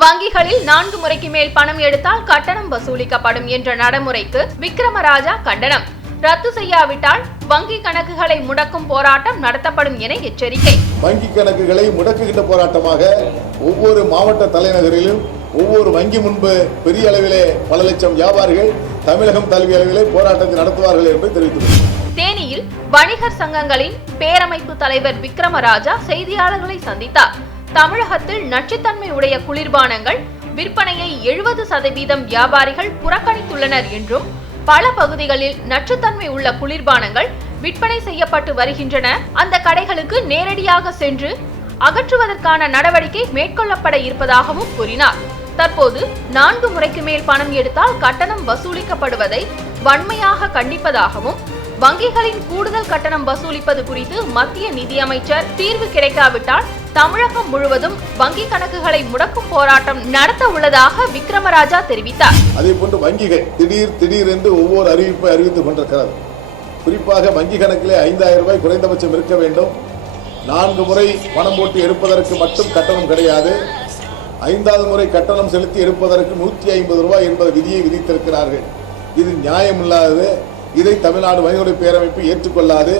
வங்கிகளில் 4 முறைக்கு மேல் பணம் எடுத்தால் கட்டணம் வசூலிக்கப்படும் என்ற நடைமுறைக்கு விக்ரமராஜா கண்டனம். ரத்து செய்யாவிட்டால் வங்கி கணக்குகளை முடக்கும் போராட்டம் நடத்தப்படும் என எச்சரிக்கை. வங்கி கணக்குகளை முடக்குகின்ற போராட்டமாக ஒவ்வொரு மாவட்ட தலைநகரிலும் ஒவ்வொரு வங்கி முன்பு பெரிய அளவிலே பல லட்சம் வியாபாரிகள் தமிழகம் தழுவிய அளவிலே போராட்டத்தை நடத்துவார்கள் என்று தெரிவித்துள்ளனர். தேனியில் வணிகர் சங்கங்களின் பேரமைப்பு தலைவர் விக்ரமராஜா செய்தியாளர்களை சந்தித்தார். தமிழகத்தில் நச்சுத்தன்மை உடைய குளிர்பானங்கள் விற்பனையை 70% வியாபாரிகள் புறக்கணித்துள்ளனர் என்றும் பல பகுதிகளில் நச்சுத்தன்மை உள்ள குளிர்பானங்கள் விற்பனை செய்யப்பட்டு வருகின்றன. அந்த கடைகளுக்கு நேரடியாக சென்று அகற்றுவதற்கான நடவடிக்கை மேற்கொள்ளப்பட இருப்பதாகவும் கூறினார். தற்போது 4 முறைக்கு மேல் பணம் எடுத்தால் கட்டணம் வசூலிக்கப்படுவதை வன்மையாக கண்டிப்பதாகவும் வங்கிகளின் கூடுதல் கட்டணம் வசூலிப்பது குறித்து மத்திய நிதியமைச்சர் தீர்வு கிடைக்காவிட்டால் தமிழகம் முழுவதும் வங்கி கணக்குகளை முடக்கும் போராட்டம் நடத்த உள்ளதாக விக்ரமராஜா தெரிவித்தார். அதே போன்று வங்கிகள் திடீர் என்று ஒவ்வொரு அறிவிப்பை அறிவித்துக் கொண்டிருக்கிறது. குறிப்பாக வங்கி கணக்கிலே 5000 ரூபாய் குறைந்தபட்சம் இருக்க வேண்டும். 4 முறை பணம் போட்டு எடுப்பதற்கு மட்டும் கட்டணம் கிடையாது. 5வது முறை கட்டணம் செலுத்தி எடுப்பதற்கு 150 ரூபாய் என்பத விதியை விதித்திருக்கிறார்கள். இது நியாயமில்லாதது. இதை தமிழ்நாடு வணிகர் பேரமைப்பு ஏற்றுக்கொள்ளாது.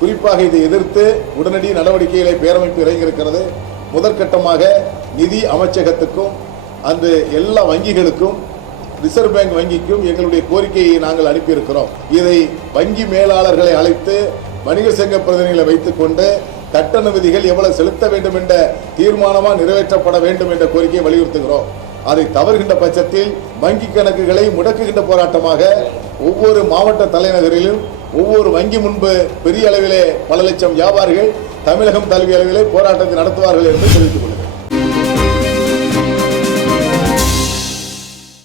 குறிப்பாக இதை எதிர்த்து உடனடி நடவடிக்கைகளை பேரமைப்பு இறங்கியிருக்கிறது. முதற்கட்டமாக நிதி அமைச்சகத்துக்கும் அந்த எல்லா வங்கிகளுக்கும் ரிசர்வ் பேங்க் வங்கிக்கும் எங்களுடைய கோரிக்கையை நாங்கள் அனுப்பியிருக்கிறோம். இதை வங்கி மேலாளர்களை அழைத்து வணிகர் சங்க பிரதிநிதிகளை வைத்துக் கொண்டு கட்டண விதிகள் எவ்வளவு செலுத்த வேண்டும் என்ற தீர்மானமாக நிறைவேற்றப்பட வேண்டும் என்ற கோரிக்கையை வலியுறுத்துகிறோம். அதை தவறுகின்ற பட்சத்தில் வங்கி கணக்குகளை முடக்குகின்ற போராட்டமாக ஒவ்வொரு மாவட்ட தலைநகரிலும் ஒவ்வொரு வங்கி முன்பு பெரிய அளவிலே பல லட்சம் வியாபாரிகள் தமிழகம் தழுவிய அளவிலே போராட்டத்தை நடத்துவார்கள் என்று தெரிவித்துக் கொள்கிறேன்.